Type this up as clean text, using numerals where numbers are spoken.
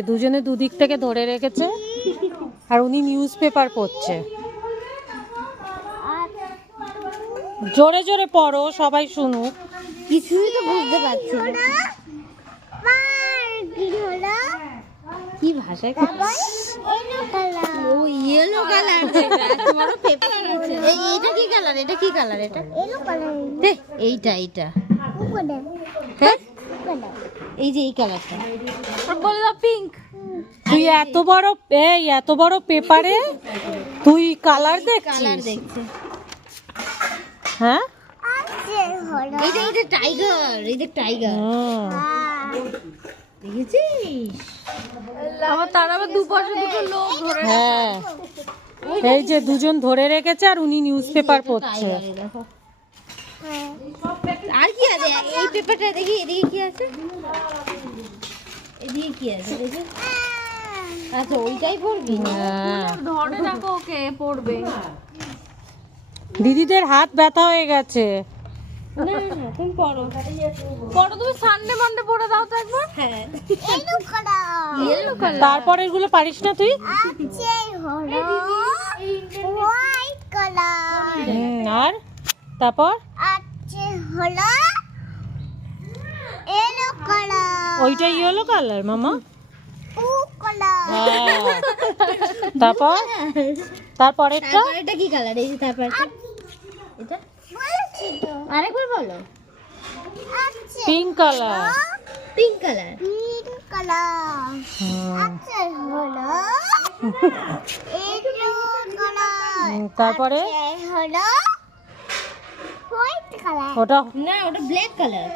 দুজনে দুদিক থেকে ধরে রেখেছে আর উনি নিউজ পেপার পড়ছে। জোরে জোরে পড়ো, সবাই শুনুক। কিছুই তো বুঝতে পারছি না। কি ভাষায় ও ইয়েলো কালার, তোমারও পেপার আছে। এইটা কি কালার? এটা কি কালার? এটা ইয়েলো কালার। এইটা এইটা হ্যাঁ, এই যে এই কালারটা বলে দাও, পিঙ্ক। তুই এত বড় পেপারে তুই কালার দেখছিস? হ্যাঁ, এইটা এইটা টাইগার, এইটা টাইগার। দেখেছিস? আমার তার আবার দুপাশে দুটো লোক ধরে। হ্যাঁ, এই যে দুজন ধরে রেখেছে আর উনি নিউজ পেপার পড়ছে। আর কি আছে এই পেপারটা? দেখি এদিকে কি আছে, এদিকে কি আছে দেখি। আচ্ছা ওইটাই পড়বি? ধরে রাখো, ওকে পড়বে। দিদিদের হাত ব্যথা হয়ে গেছে। না না তুমি পড়ো পড়ো, তুমি সানডে মানডে পড়ে দাও তো একবার। হ্যাঁ ইয়েলো কালার। তারপর এগুলো পারিস না তুই? আর তারপর ওইটা ইয়েলো কালার মামা। তারপর এটা কি কালার? এই যে তারপর এটা আরেকবার বলো। Pink colour. Pink colour. তারপরে ওটা না, ওটা ব্ল্যাক কালার।